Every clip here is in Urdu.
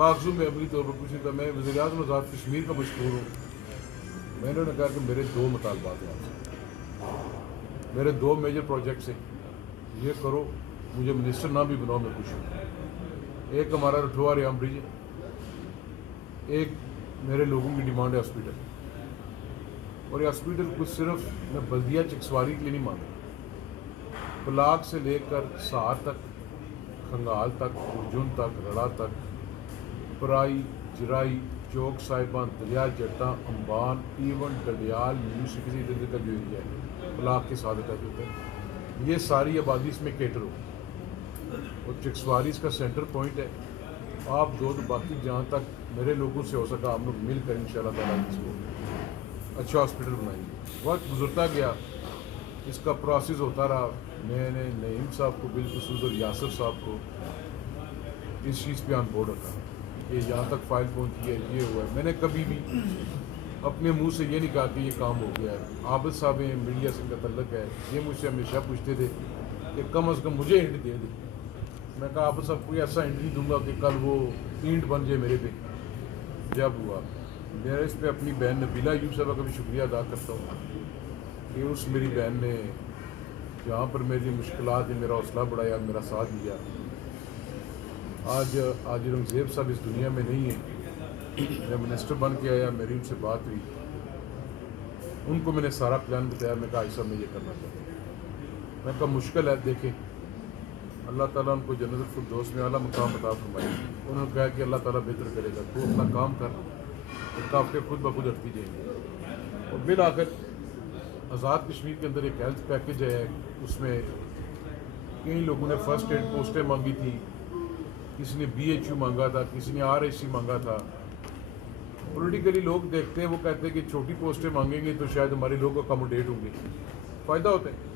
کاغذوں میں عملی طور پر کچھ نہیں تھا. میں وزیر اعظم آزاد کشمیر کا مشہور ہوں. میں نے کہا کہ میرے 2 مطالبات ہیں آپ سے, میرے 2 میجر پروجیکٹس ہیں, یہ کرو, مجھے منسٹر نہ بھی بناؤ, میں خوش ہوں. ایک ہمارا رٹھوار ریام برج ہے, ایک میرے لوگوں کی ڈیمانڈ ہے ہاسپٹل. اور یہ ہاسپٹل کچھ صرف میں بلدیہ چکسواری کے لیے نہیں مانتا, بلاک سے لے کر سہار تک, کھنگال تک, ارجن تک, رڑا تک, پرائی, جرائی, چوک صاحبان, دریا جٹا, امبان, ایون ڈڈیال, میوسفزی کا جو ایریا ہے بلاک کے ساتھ اٹیچ ہوتا ہے, یہ ساری آبادی اس میں کیٹر ہو. اور چکسواری اس کا سینٹر پوائنٹ ہے. آپ دو باقی جہاں تک میرے لوگوں سے ہو سکا ہم لوگ مل کر انشاءاللہ تعالیٰ اس کو اچھا ہاسپٹل بنائیں گے. وقت گزرتا گیا, اس کا پروسیس ہوتا رہا. میں نے نعیم صاحب کو بالخصوص اور یاسر صاحب کو اس چیز پہ آن بورڈ رکھا کہ یہاں تک فائل پہنچی ہے, یہ ہوا ہے. میں نے کبھی بھی اپنے منہ سے یہ نہیں کہا کہ یہ کام ہو گیا ہے. عابد صاحب ہیں, میڈیا سے ان کا تعلق ہے, یہ مجھ سے ہمیشہ پوچھتے تھے کہ کم از کم مجھے ہنٹ دے دے. میں کہا عابد صاحب کوئی ایسا ہنٹ نہیں دوں گا کہ کل وہ اینٹ بن جائے میرے پہ. جب ہوا میں اس پہ اپنی بہن نبیلہ ایوب صاحبہ کا بھی شکریہ ادا کرتا ہوں کہ اس میری بہن نے جہاں پر میری مشکلات نے میرا حوصلہ بڑھایا, میرا ساتھ دیا. آج اورنگزیب صاحب اس دنیا میں نہیں ہیں. میں منسٹر بن کے آیا, میری ان سے بات ہوئی, ان کو میں نے سارا پلان بتایا. میں کہا صاحب میں یہ کرنا چاہتا ہوں. میں کہا مشکل ہے, دیکھیں اللہ تعالیٰ ان کو جنت الفردوس میں اعلیٰ مقام عطا فرمائے. انہوں نے کہا کہ اللہ تعالیٰ بہتر کرے گا, تو اپنا کام کر, کافی خود بخود ہٹتی جائیں گے. اور بالآخر آزاد کشمیر کے اندر ایک ہیلتھ پیکیج ہے, اس میں کئی لوگوں نے فرسٹ ایڈ پوسٹیں مانگی تھی, کسی نے BHU مانگا تھا, کسی نے RIC مانگا تھا. پولیٹیکلی لوگ دیکھتے ہیں, وہ کہتے ہیں کہ چھوٹی پوسٹیں مانگیں گے تو شاید ہمارے لوگ اکاموڈیٹ ہوں گے, فائدہ ہوتا ہے.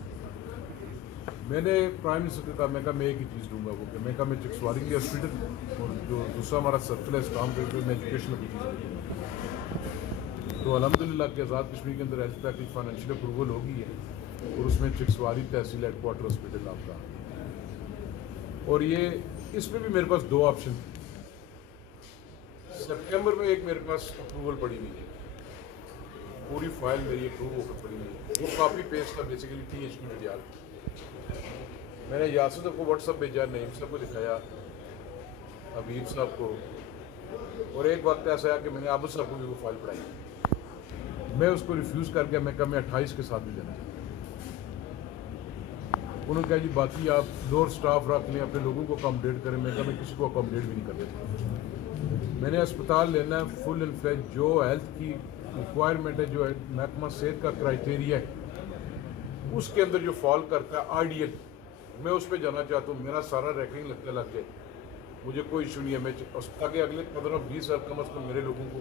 میں نے پرائم منسٹر کو کہا, میں کہا میں ایک ہی چیز دوں گا, وہ کہ میں کہا میں چکسواری کے ہاسپٹل اور جو دوسرا ہمارا سرکل ہے اس کام کرتے ہوئے میں ایجوکیشن میں بھی چیز دوں گا. تو الحمدللہ کہ آزاد کشمیر کے اندر ہیلتھ پیکیج فائنینشیل اپروول ہو گئی ہے, اور اس میں چکسواری تحصیل ہیڈ کوارٹر ہاسپٹل آپ کا. اور یہ اس میں بھی میرے پاس 2 آپشن تھے. سپٹمبر میں ایک میرے پاس اپروول پڑی ہوئی ہے, پوری فائل میری اپروو ہو کر پڑی ہوئی ہے. وہ کاپی پیسٹ تھا بیسیکلی THP ڈڈیال. میں نے یاسر صاحب کو واٹس ایپ بھیجا, نعیم صاحب کو دکھایا, حبیب صاحب کو, اور ایک وقت ایسا ہے کہ میں نے عابد صاحب کو بھی وہ فائل پڑھائی. میں اس کو ریفیوز کر کے میں کہا میں 28 کے ساتھ بھی دینا چاہتا ہوں. انہوں نے کہا جی باقی آپ لوور سٹاف رکھ لیں, اپنے لوگوں کو اکاموڈیٹ کریں. میں کہا میں کسی کو اکاموڈیٹ بھی نہیں کر دیتا. میں نے اسپتال لینا ہے فل اینڈ فلیج, جو ہیلتھ کی ریکوائرمنٹ ہے, جو محکمہ صحت کا کرائٹیریا ہے, اس کے اندر جو فال کرتا ہے آئیڈیل, میں اس پہ جانا چاہتا ہوں. میرا سارا ریکنگ لگ جائے, مجھے کوئی ایشو نہیں ہے. میں تاکہ اگلے 15-20 سال کم از کم میرے لوگوں کو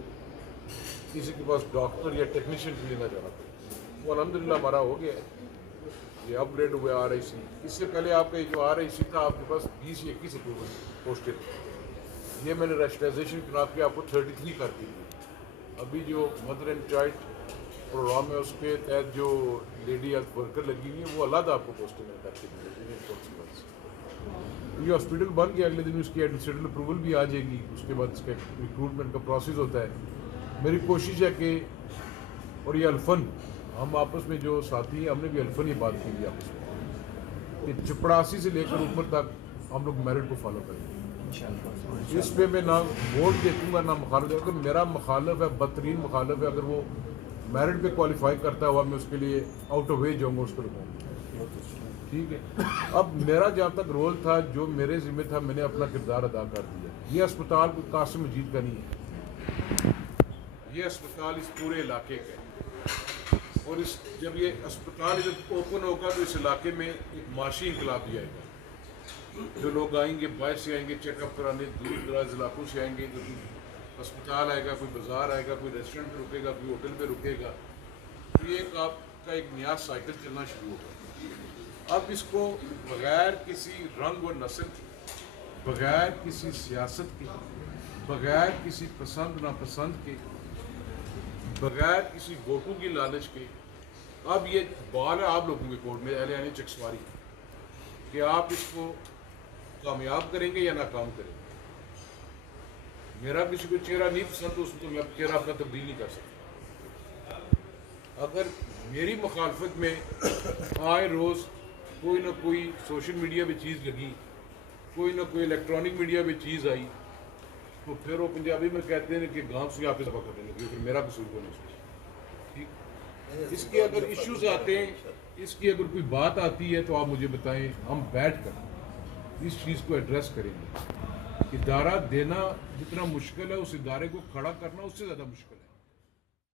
کسی کے پاس ڈاکٹر یا ٹیکنیشین کے لیے نہ جانا پڑے. وہ الحمدللہ ہمارا ہو گیا ہے, یہ اپ گریڈ ہوا RIC. اس سے پہلے آپ کا جو RIC تھا آپ کے پاس 20 یا 21 پوسٹیں تھیں. یہ میں نے ریشنائزیشن کرا کے آپ کو 33 کر دی. ابھی جو مدر اینڈ چائلڈ پروگرام ہے اس کے تحت جو لیڈی ہیلتھ ورکر لگی ہوئی ہیں وہ علیحدہ آپ کو پوسٹیں میں کر کے دی. یہ ہاسپٹل بن گیا, اگلے دن اس کی ایڈمنسٹریٹو اپروول بھی آ جائے گی. اس کے بعد اس کا ریکروٹمنٹ کا پروسیس ہوتا ہے. میری کوشش ہے کہ, اور یہ الفن ہم آپس میں جو ساتھی ہیں ہم نے بھی الفن یہ بات کی ہے آپس میں کہ چپڑاسی سے لے کر اوپر تک ہم لوگ میرٹ کو فالو کریں گے. اس پہ میں نہ ووٹ دیکھوں گا نہ مخالف. اگر میرا مخالف ہے, بدترین مخالف ہے, اگر وہ میرٹ پہ کوالیفائی کرتا ہوا میں اس کے لیے آؤٹ آف وے جاؤں گا, اس کو رکھوں گا. ٹھیک ہے. اب میرا جہاں تک رول تھا, جو میرے ذمہ تھا, میں نے اپنا کردار ادا کر دیا. یہ اسپتال کوئی قاسم مجید کا نہیں ہے, یہ اسپتال اس پورے علاقے کا ہے. اور جب یہ اسپتال ادھر اوپن ہوگا تو اس علاقے میں ایک معاشی انقلاب بھی آئے گا. جو لوگ آئیں گے باہر سے آئیں گے چیک اپ کرانے, دور دراز علاقوں سے آئیں گے, تو اسپتال آئے گا, کوئی بازار آئے گا, کوئی ریسٹورینٹ پہ رکے گا, کوئی ہوٹل پہ رکے گا. تو یہ ایک آپ کا ایک نیا سائیکل چلنا شروع ہوگا. اب اس کو بغیر کسی رنگ و نسل کے, بغیر کسی سیاست کے, بغیر کسی پسند ناپسند کے, بغیر کسی ووٹوں کی لالچ کے, اب یہ بال ہے آپ لوگوں کے کورٹ میں, یعنی چکسواری, کہ آپ اس کو کامیاب کریں گے یا ناکام کریں گے. میرا کسی کو چہرہ نہیں پسند تو اس کو میں چہرہ اپنا تبدیل نہیں کر سکتا. اگر میری مخالفت میں آئے روز کوئی نہ کوئی سوشل میڈیا پہ چیز لگی, کوئی نہ کوئی الیکٹرانک میڈیا پہ چیز آئی, تو پھر وہ پنجابی میں کہتے ہیں کہ گاؤں سے آپ دفاع کرنے لگے, پھر میرا قصور کو نہیں سوچا. ٹھیک, اس کے اگر ایشوز آتے ہیں, اس کی اگر کوئی بات آتی ہے تو آپ مجھے بتائیں, ہم بیٹھ کر اس چیز کو ایڈریس کریں گے. ادارہ دینا جتنا مشکل ہے اس ادارے کو کھڑا کرنا اس سے زیادہ مشکل ہے.